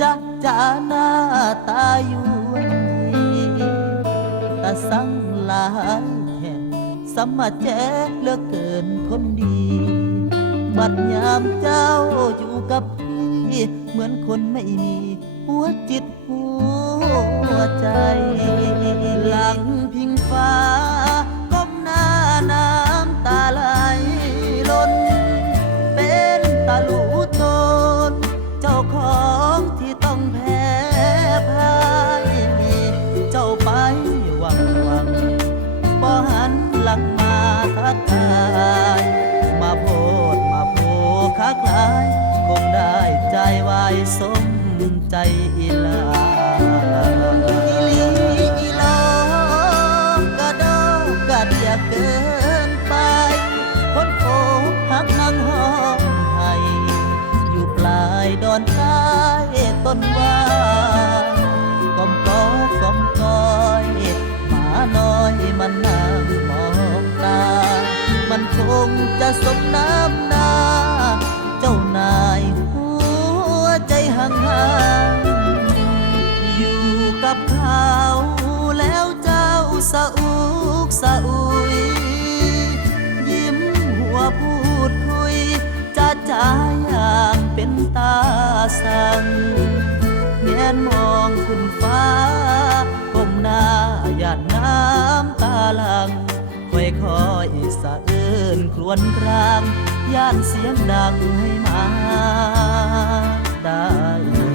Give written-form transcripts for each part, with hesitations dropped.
จะจาหน้าตาอยู่ดีตาสั่งหลายแห่งสมมาแจ้เหลือเกินคนดีบัดยามเจ้าอยู่กับพี่เหมือนคนไม่มีหัวจิตหัวใจหลังพิงฟ้าก้มหน้าน้ำตาไหลล้นเป็นตาลูตนเจ้าของที่ต้องแพ้พ่ายเจ้าไปหวังบ่หันหลังมาทักทายมาโพดมาโพคักหลายคงได้ใจวายสมใจอีลาอีลีอีลอกระดอกระเดียเกินไปคนโอบหักนั่งห้องไห้อยู่ปลายดอนใต้ต้นว่าก้มกอกก้มกอยหมาน้อยมันนั่งมองตามันคงจะสมน้ำหน้าเจ้านายหัวใจห่างๆอยู่กับเขาแล้วเจ้าสะอุกสะอุยยิ้มหัวพูดคุยจะจ่าอย่างเป็นตาสั่งแงนมองขึ้นฟ้าก้มหน้าหยาดน้ำตาหลังค่อยๆสะอื้นครวญครางย่านเสียงดังให้มาได้ยิ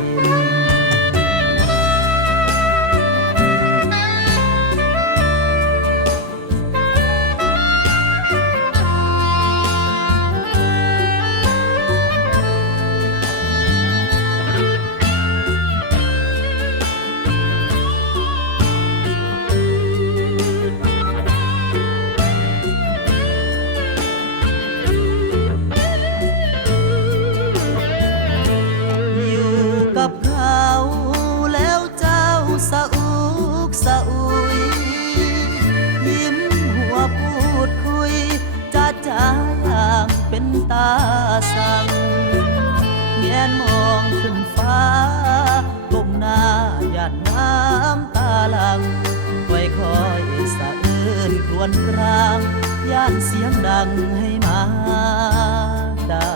นกับเขาแล้วเจ้าสะอุกสะอุยยิ้มหัวพูดคุยจะจ่าอย่างเป็นตาสั่งแงนมองขึ้นฟ้าก้มหน้าหยาดน้ำตาหลังค่อยๆสะอื้นครวญครางย่านเสียงดังให้มาได้